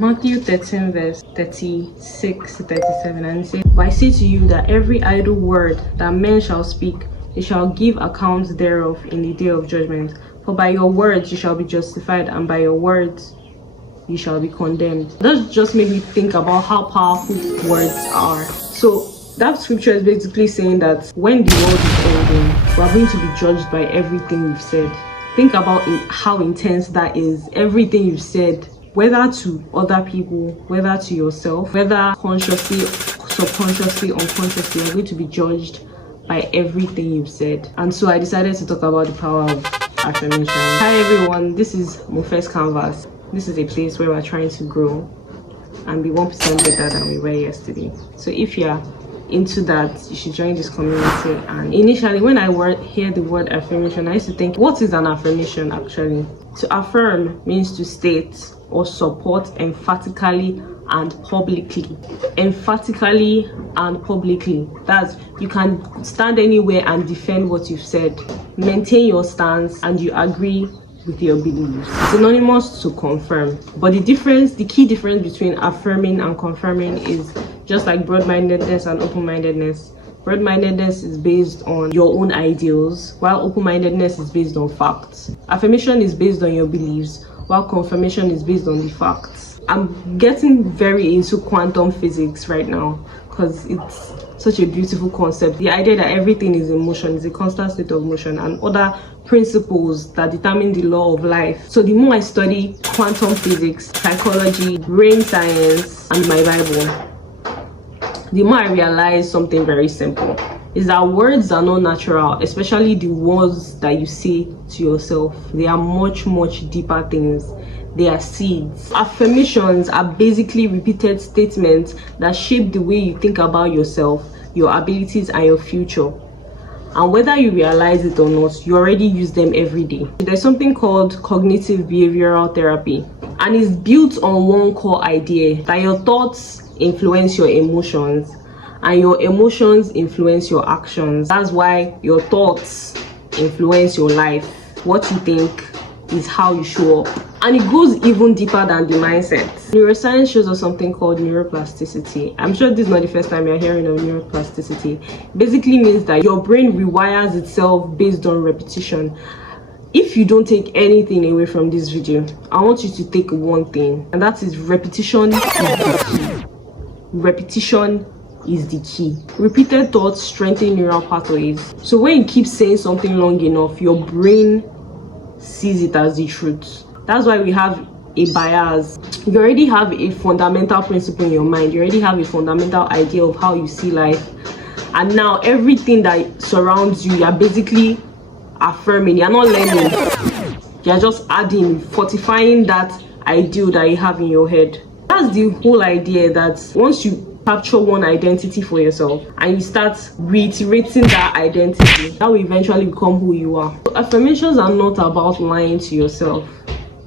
Matthew 13 verse 36 to 37, and it says, "But I say to you that every idle word that men shall speak, they shall give account thereof in the day of judgment. For by your words you shall be justified, and by your words you shall be condemned." That just made me think about how powerful words are. So that scripture is basically saying that when the world is ending, we are going to be judged by everything you've said. Think about how intense that is. Everything you've said, whether to other people, whether to yourself, whether consciously, subconsciously, unconsciously, you're going to be judged by everything you've said. And so I decided to talk about the power of affirmation. Hi everyone, this is Mufes Canvas. This is a place where we're trying to grow and be 1% better than we were yesterday. So if you're into that, you should join this community. And initially, when I hear the word affirmation, I used to think, what is an affirmation actually? To affirm means to state or support emphatically and publicly. Emphatically and publicly. That's, you can stand anywhere and defend what you've said, maintain your stance, and you agree with your beliefs. Synonymous to confirm. But the key difference between affirming and confirming is just like broad-mindedness and open-mindedness. Broad-mindedness is based on your own ideals, while open-mindedness is based on facts. Affirmation is based on your beliefs, while confirmation is based on the facts. I'm getting very into quantum physics right now because it's such a beautiful concept. The idea that everything is in motion, is a constant state of motion, and other principles that determine the law of life. So the more I study quantum physics, psychology, brain science, and my Bible, the more I realize something very simple, is that words are not natural, especially the words that you say to yourself. They are much, much deeper things. They are seeds. Affirmations are basically repeated statements that shape the way you think about yourself, your abilities, and your future. And whether you realize it or not, you already use them every day. There's something called cognitive behavioral therapy, and it's built on one core idea that your thoughts influence your emotions, and your emotions influence your actions. That's why your thoughts influence your life. What you think is how you show up. And it goes even deeper than the mindset. Neuroscience shows us something called neuroplasticity. I'm sure this is not the first time you're hearing of neuroplasticity. Basically means that your brain rewires itself based on repetition. If you don't take anything away from this video, I want you to take one thing, and that is repetition is the key. Repetition is the key. Repeated thoughts strengthen neural pathways. So when you keep saying something long enough, your brain sees it as the truth. That's why we have a bias. You already have a fundamental principle in your mind. You already have a fundamental idea of how you see life. And now everything that surrounds you, you're basically affirming. You're not learning. You're just adding, fortifying that ideal that you have in your head. That's the whole idea, that once you capture one identity for yourself and you start reiterating that identity, that will eventually become who you are. So affirmations are not about lying to yourself.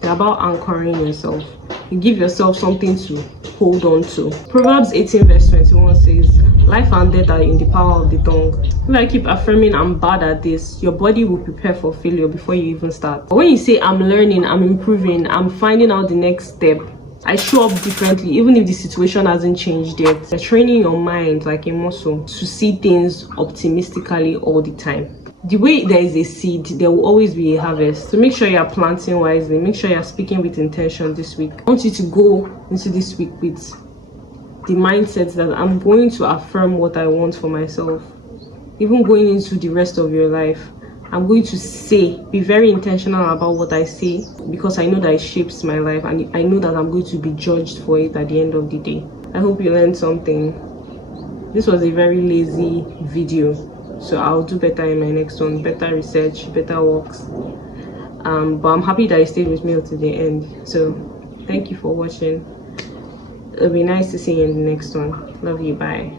They're about anchoring yourself. You give yourself something to hold on to. Proverbs 18 verse 21 says, "Life and death are in the power of the tongue." If I keep affirming I'm bad at this, your body will prepare for failure before you even start. But when you say I'm learning, I'm improving, I'm finding out the next step, I show up differently, even if the situation hasn't changed yet. You're training your mind like a muscle to see things optimistically all the time. The way there is a seed, there will always be a harvest. So make sure you're planting wisely. Make sure you're speaking with intention this week. I want you to go into this week with the mindset that I'm going to affirm what I want for myself. Even going into the rest of your life, I'm going to be very intentional about what I say, because I know that it shapes my life, and I know that I'm going to be judged for it at the end of the day. I hope you learned something. This was a very lazy video, so I'll do better in my next one. Better research, better works. But I'm happy that you stayed with me until the end. So thank you for watching. It'll be nice to see you in the next one. Love you. Bye.